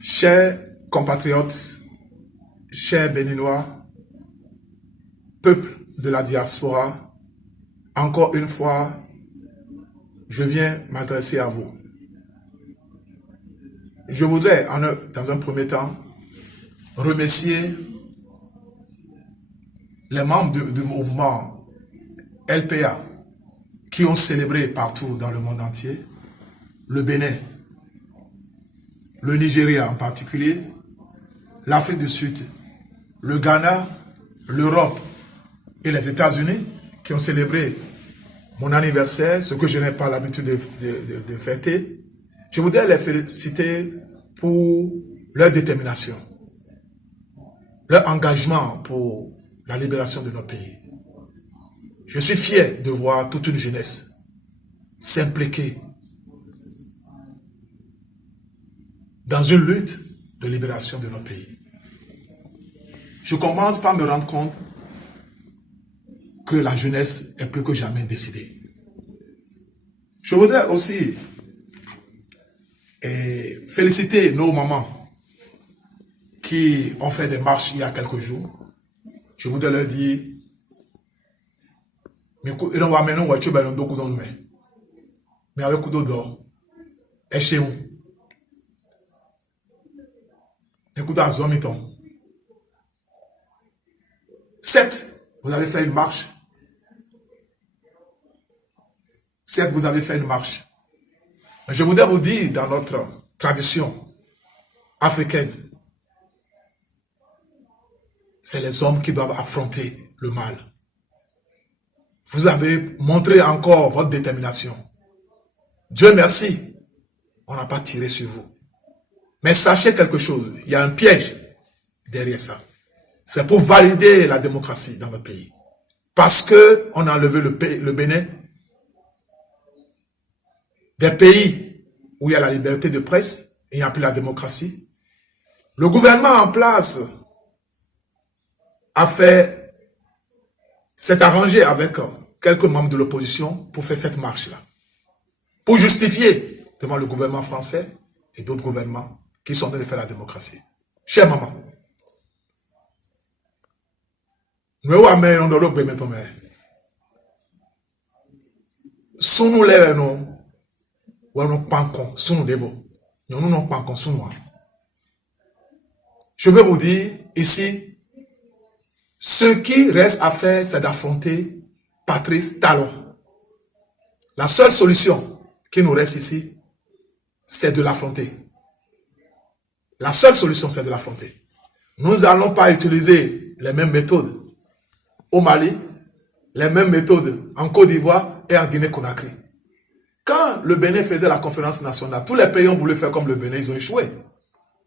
Chers compatriotes, chers Béninois, peuple de la diaspora, encore une fois, je viens m'adresser à vous. Je voudrais, dans un premier temps, remercier les membres du mouvement LPA qui ont célébré partout dans le monde entier, le Bénin, le Nigeria en particulier, l'Afrique du Sud, le Ghana, l'Europe et les États-Unis qui ont célébré mon anniversaire, ce que je n'ai pas l'habitude de fêter. Je voudrais les féliciter pour leur détermination, leur engagement pour la libération de notre pays. Je suis fier de voir toute une jeunesse s'impliquer dans une lutte de libération de notre pays. Je commence par me rendre compte que la jeunesse est plus que jamais décidée. Je voudrais aussi féliciter nos mamans qui ont fait des marches il y a quelques jours. Je voudrais leur dire, mais avec coup d'or, et chez nous. Certes, vous avez fait une marche. Certes, vous avez fait une marche. Mais je voudrais vous dire, dans notre tradition africaine, c'est les hommes qui doivent affronter le mal. Vous avez montré encore votre détermination. Dieu merci, on n'a pas tiré sur vous. Mais sachez quelque chose, il y a un piège derrière ça. C'est pour valider la démocratie dans notre pays. Parce qu'on a enlevé le Bénin des pays où il y a la liberté de presse et il n'y a plus la démocratie. Le gouvernement en place s'est arrangé avec quelques membres de l'opposition pour faire cette marche-là. Pour justifier devant le gouvernement français et d'autres gouvernements qui sont en train de faire la démocratie. Chère maman, nous je veux vous dire ici, ce qui reste à faire, c'est d'affronter Patrice Talon. La seule solution qui nous reste ici, c'est de l'affronter. La seule solution, c'est de l'affronter. Nous n'allons pas utiliser les mêmes méthodes au Mali, les mêmes méthodes en Côte d'Ivoire et en Guinée-Conakry. Quand le Bénin faisait la conférence nationale, tous les pays ont voulu faire comme le Bénin, ils ont échoué.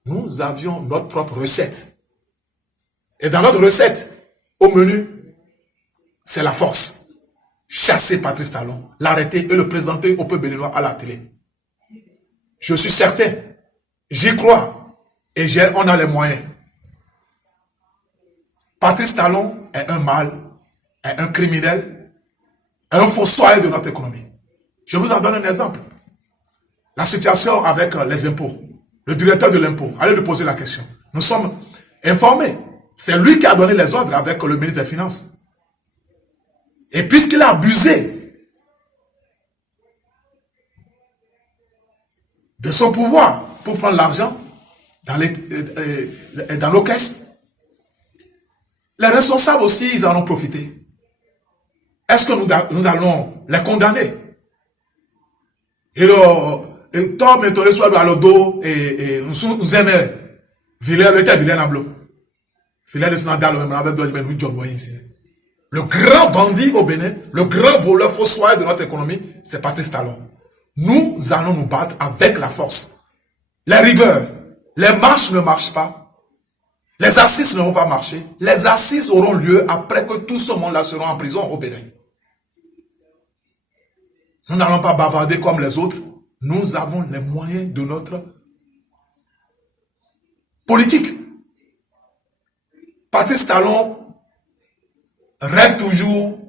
Nous avions notre propre recette. Et dans notre recette, au menu, c'est la force. Chasser Patrice Talon, l'arrêter et le présenter au peuple béninois à la télé. Je suis certain, j'y crois, et on a les moyens. Patrice Talon est un mal, est un criminel, est un fossoyeur de notre économie. Je vous en donne un exemple. La situation avec les impôts. Le directeur de l'impôt, allez lui poser la question. Nous sommes informés. C'est lui qui a donné les ordres avec le ministre des Finances. Et puisqu'il a abusé de son pouvoir pour prendre l'argent dans nos caisses, les responsables aussi, ils en ont profité. Est-ce que nous allons les condamner? Et tant maintenant, soit à l'odo, et nous aimons, le grand bandit au Bénin, le grand voleur fossoyeur de notre économie, c'est Patrice Talon. Nous allons nous battre avec la force. Les rigueurs, les marches ne marchent pas. Les assises ne vont pas marcher. Les assises auront lieu après que tout ce monde-là sera en prison au Bénin. Nous n'allons pas bavarder comme les autres. Nous avons les moyens de notre politique. Patrice Talon rêve toujours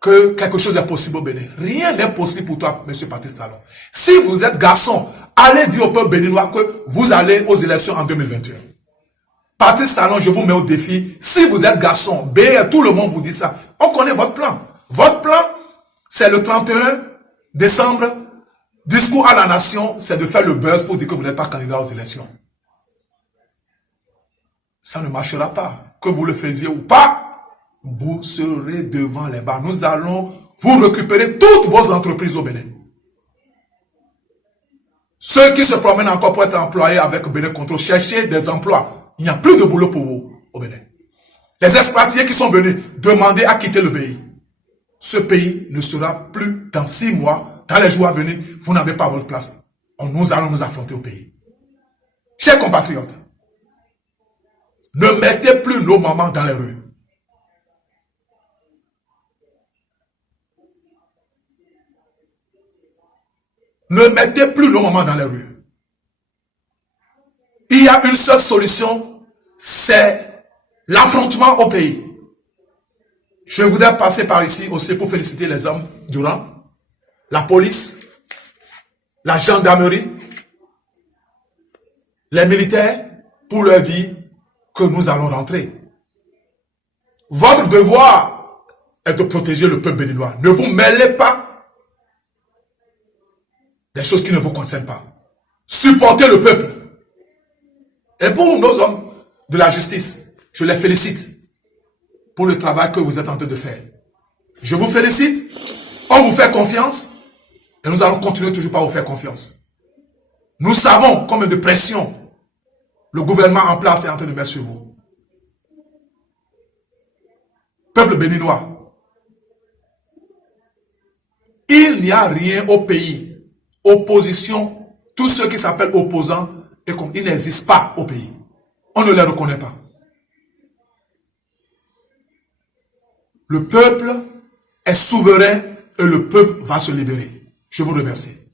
que quelque chose est possible au Bénin. Rien n'est possible pour toi, M. Patrice Talon. Si vous êtes garçon Allez dire au peuple béninois que vous allez aux élections en 2021. Patrice Talon, je vous mets au défi. Si vous êtes garçon, tout le monde vous dit ça. On connaît votre plan. Votre plan, c'est le 31 décembre. Discours à la nation, c'est de faire le buzz pour dire que vous n'êtes pas candidat aux élections. Ça ne marchera pas. Que vous le faisiez ou pas, vous serez devant les barres. Nous allons vous récupérer toutes vos entreprises au Bénin. Ceux qui se promènent encore pour être employés avec Bénin Contrôle, cherchez des emplois. Il n'y a plus de boulot pour vous au Bénin. Les expatriés qui sont venus demander à quitter le pays. Ce pays ne sera plus dans 6 mois, dans les jours à venir, vous n'avez pas votre place. Nous allons nous affronter au pays. Chers compatriotes, ne mettez plus nos mamans dans les rues. Ne mettez plus nos mamans dans les rues. Il y a une seule solution, c'est l'affrontement au pays. Je voudrais passer par ici aussi pour féliciter les hommes du rang, la police, la gendarmerie, les militaires, pour leur dire que nous allons rentrer. Votre devoir est de protéger le peuple béninois. Ne vous mêlez pas des choses qui ne vous concernent pas. Supportez le peuple. Et pour nos hommes de la justice, je les félicite pour le travail que vous êtes en train de faire. Je vous félicite, on vous fait confiance et nous allons continuer toujours par vous faire confiance. Nous savons combien de pression le gouvernement en place est en train de mettre sur vous. Peuple béninois, il n'y a rien au pays. Opposition, tous ceux qui s'appellent opposants, ils n'existent pas au pays. On ne les reconnaît pas. Le peuple est souverain et le peuple va se libérer. Je vous remercie.